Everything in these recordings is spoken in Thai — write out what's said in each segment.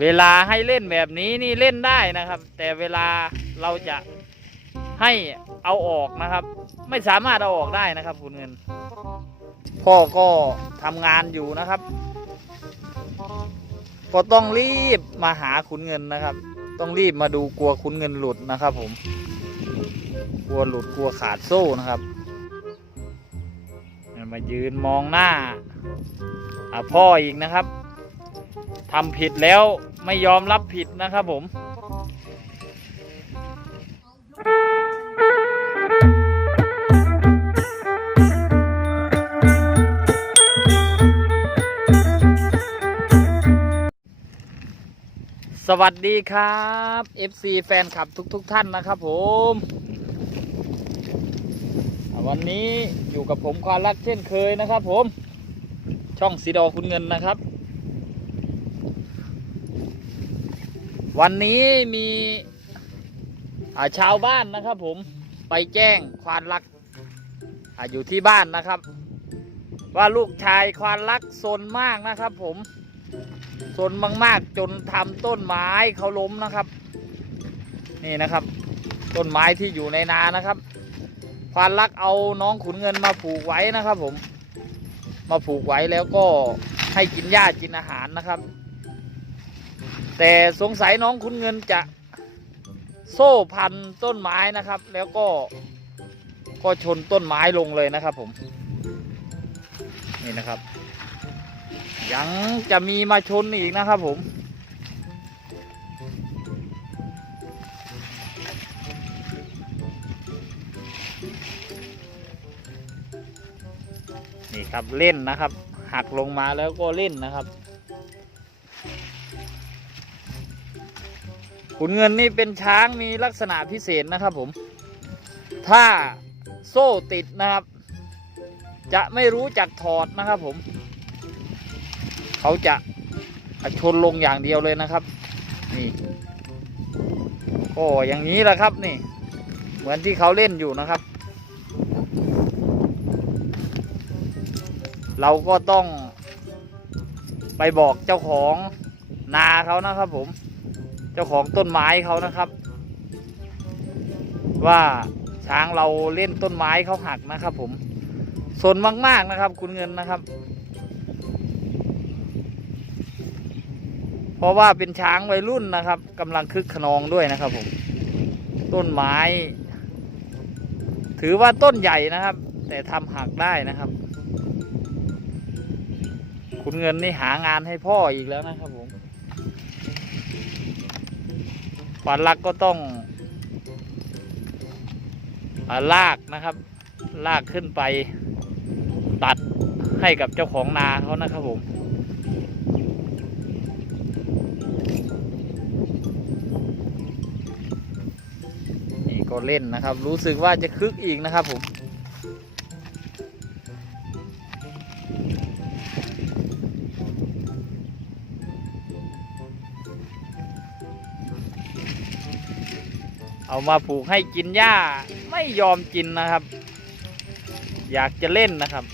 เวลาให้เล่นแบบนี้นี่เล่นได้นะครับ แต่เวลาเราจะให้เอาออกนะครับ ไม่สามารถเอาออกได้นะครับคุณเงิน พ่อก็ทำงานอยู่นะครับ ก็ต้องรีบมาหาขุนเงินนะครับ ต้องรีบมาดูกลัวขุนเงินหลุดนะครับ ผม กลัวหลุดกลัวขาดโซ่นะครับมายืนมองหน้าอ่าพ่ออีกนะครับ ทำผิดแล้วไม่ยอมรับผิดนะครับผมสวัสดีครับ FC แฟนคลับทุกๆทท่านนะครับผม วันนี้อยู่กับผมความรักเช่นเคยนะครับผม ช่องสีดอคุณเงินนะครับ วันนี้มีชาวบ้านนะครับ ผมไปแจ้งควานรักออยู่ที่บ้านนะครับ ว่าลูกชายควานรักซนมากนะครับ ผมสนมากๆจนทำต้นไม้เขาล้มนะครับ นี่นะครับ ต้นไม้ที่อยู่ในนานะครับ ควานลักเอาน้องขุนเงินมาผูกไว้นะครับ ผม มาผูกไว้แล้วก็ให้กินหญ้ากินอาหารนะครับ แต่สงสัยน้องขุนเงินจะโซ่พันต้นไม้นะครับ แล้วก็ก็ชนต้นไม้ลงเลยนะครับผมนี่นะครับ ยังจะมีมาชนอีกนะครับผมนี่ครับเล่นนะครับ หักลงมาแล้วก็เล่นนะครับ ขุนเงินนี่เป็นช้างมีลักษณะพิเศษนะครับผม ถ้าโซ่ติดนะครับ จะไม่รู้จักถอดนะครับผม เขาจะชนลงอย่างเดียวเลยนะครับ นี่โอ้อย่างนี้แหละครับนี่ เหมือนที่เขาเล่นอยู่นะครับ เราก็ต้องไปบอกเจ้าของนาเขานะครับผม เจ้าของต้นไม้เขานะครับ ว่าช้างเราเล่นต้นไม้เขาหักนะครับ ผมสนมาก ๆนะครับ คุณเงินนะครับ เพราะว่าเป็นช้างวัยรุ่นนะครับกำลังคึกขนองด้วยนะครับ ผม ต้นไม้ ถือว่าต้นใหญ่นะครับ แต่ทำหักได้นะครับ คุณเงินนี่หางานให้พ่ออีกแล้วนะครับผม ขวัญรักก็ต้องลากนะครับ ลากขึ้นไปตัดให้กับเจ้าของนาเขานะครับผมนี่ก็เล่นนะครับ รู้สึกว่าจะคึกอีกนะครับผม เอามาผูกให้กินหญ้าไม่ยอมกินนะครับ อยากจะเล่นนะครับ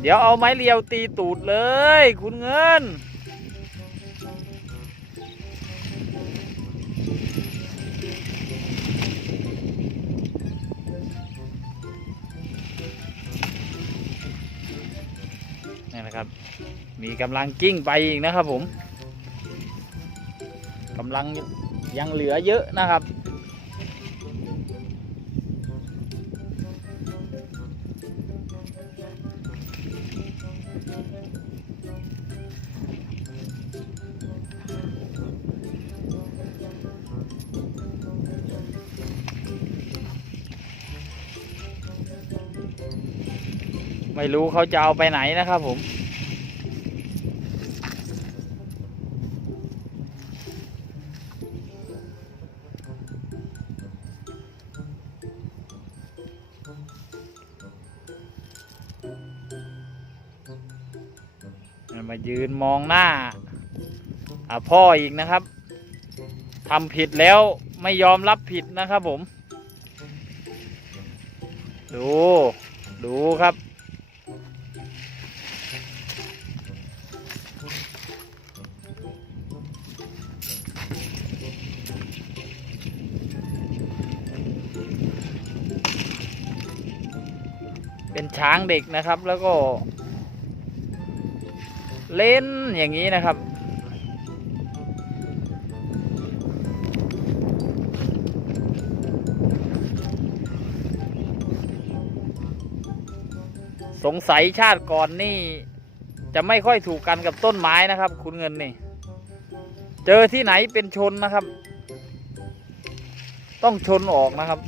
เดี๋ยวเอาไม้เรียวตีตูดเลย คุณเงิน นี่นะครับ มีกำลังกิ้งไปอีกนะครับผมกำลัง ยังเหลือเยอะนะครับ ไม่รู้เขาจะเอาไปไหนนะครับผม มายืนมองหน้าพ่ออีกนะครับทำผิดแล้วไม่ยอมรับผิดนะครับผม ดู ดูครับ เป็นช้างเด็กนะครับแล้วก็ เล่นอย่างนี้นะครับ สงสัยชาติก่อนนี่ จะไม่ค่อยถูกกันกับต้นไม้นะครับ คุณเงินนี่ เจอที่ไหนเป็นชนนะครับ ต้องชนออกนะครับ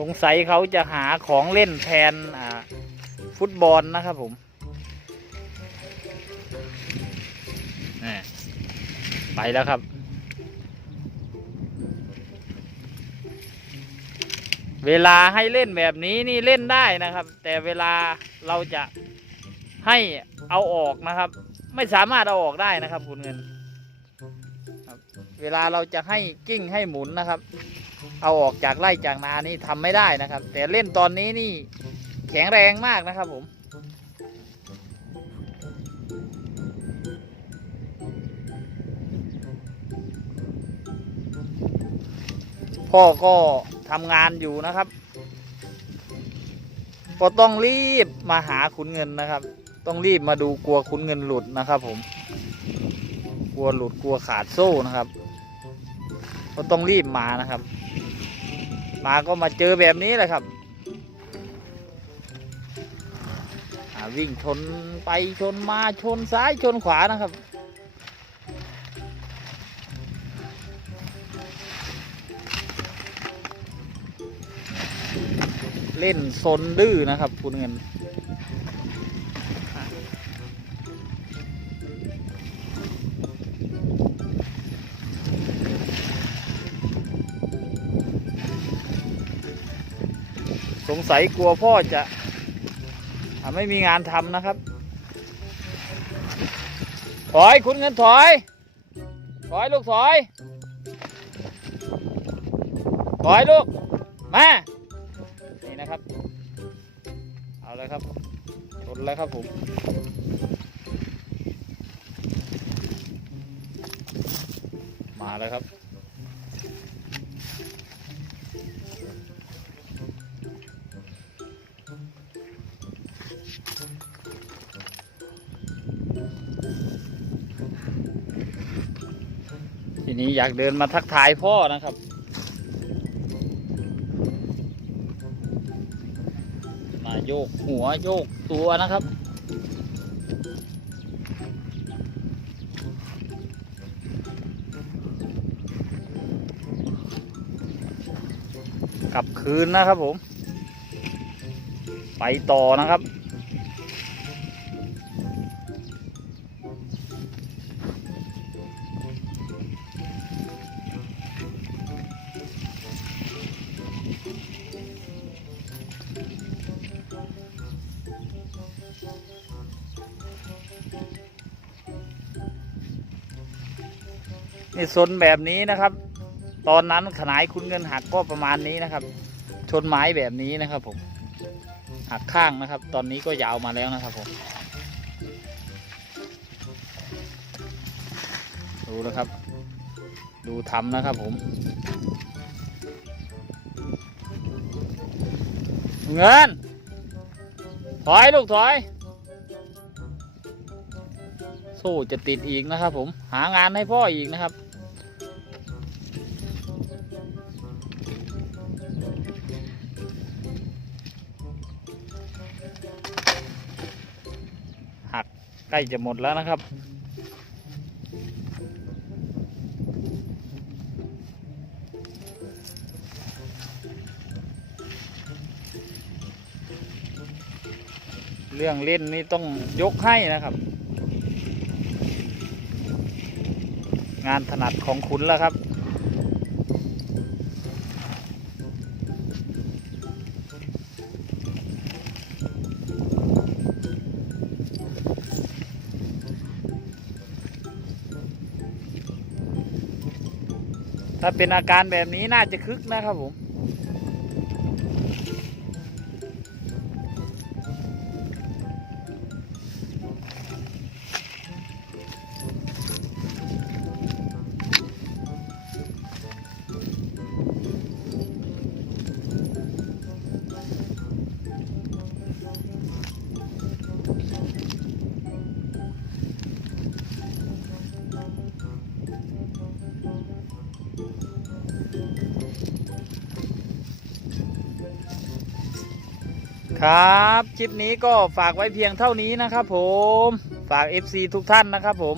สงสัยเขาจะหาของเล่นแทนฟุตบอลนะครับผมไปแล้วครับ เวลาให้เล่นแบบนี้นี่เล่นได้นะครับ แต่เวลาเราจะให้เอาออกนะครับ ไม่สามารถเอาออกได้นะครับคุณเงิน เวลาเราจะให้กิ้งให้หมุนนะครับ เอาออกจากไร่จากนานี่ทำไม่ได้นะครับ แต่เล่นตอนนี้นี่แข็งแรงมากนะครับผมพ่อก็ทำงานอยู่นะครับ ก็ต้องรีบมาหาขุนเงินนะครับ ต้องรีบมาดูกลัวขุนเงินหลุดนะครับผม กลัวหลุดกลัวขาดโซ่นะครับ ก็ต้องรีบมานะครับ มาก็มาเจอแบบนี้แหละครับวิ่งชนไปชนมาชนซ้ายชนขวานะครับเล่นซนดื้อนะครับ คุณเงิน สงสัยกลัวพ่อจะไม่มีงานทำนะครับ ถอยคุณเงินถอย ถอยลูกถอย ถอยลูก มา นี่นะครับ เอาเลยครับชนแล้วครับผมมาแล้วครับ นี้อยากเดินมาทักทายพ่อนะครับ มาโยกหัวโยกตัวนะครับ กลับคืนนะครับผม ไปต่อนะครับ นี่ซนแบบนี้นะครับ ตอนนั้นขนายคุณเงินหักก็ประมาณนี้นะครับ ชนไม้แบบนี้นะครับผมหักข้างนะครับ ตอนนี้ก็ยาวมาแล้วนะครับผมดูนะครับ ดูทำนะครับผมเงิน ถอยลูกถอยโซ่จะติดอีกนะครับผม หางานให้พ่ออีกนะครับ ใกล้จะหมดแล้วนะครับ เรื่องเล่นนี่ต้องยกให้นะครับ งานถนัดของคุณแล้วครับ ถ้าเป็นอาการแบบนี้น่าจะคึกนะครับผม ครับ คลิปนี้ก็ฝากไว้เพียงเท่านี้นะครับผมฝาก FC ทุกท่านนะครับผม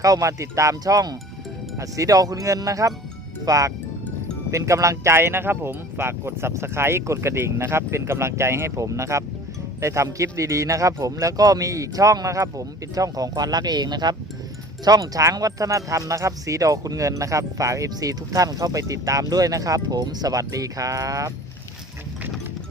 เข้ามาติดตามช่องสีดอคุณเงินนะครับ ฝากเป็นกำลังใจนะครับผมฝากกด subscribe กดกระดิ่งนะครับ เป็นกำลังใจให้ผมนะครับ ได้ทำคลิปดีๆนะครับ ผมแล้วก็มีอีกช่องนะครับ ผมเป็นช่องของควานรักเองนะครับ ช่องช้างวัฒนธรรมนะครับ สีดอคุณเงินนะครับ ฝาก FC ทุกท่านเข้าไปติดตามด้วยนะครับ ผมสวัสดีครับ